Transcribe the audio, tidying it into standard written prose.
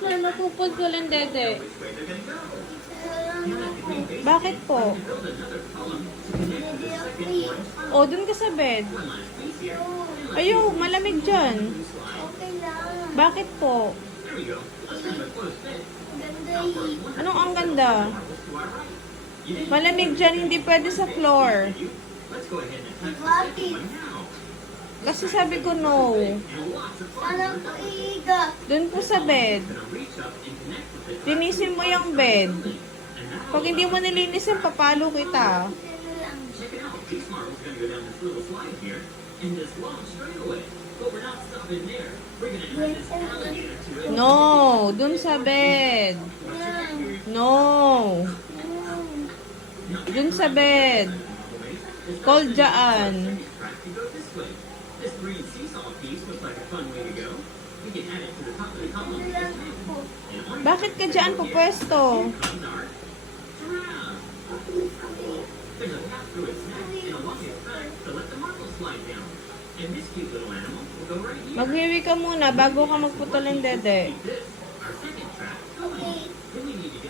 floor, mapupudpul ang dede. Alam ako. Bakit po? Dede ako eh. O, dun ka sa bed. Ayaw, malamig dyan. Okay lang. Bakit po? Ganda eh. Anong ang ganda? Malamig dyan, hindi pwede sa floor. Bakit? Kasi sabi ko no. Alam ko iiga. Dun po sa bed. Linisin mo yung bed. Pag hindi mo nilinisin, papalo kita. Ano lang. No, dun sa bed. No. Dun sa bed. Call dyan. Ano lang ako. Bakit ka dyan pupwesto? Magwiwi ka muna bago ka magputol ng dede.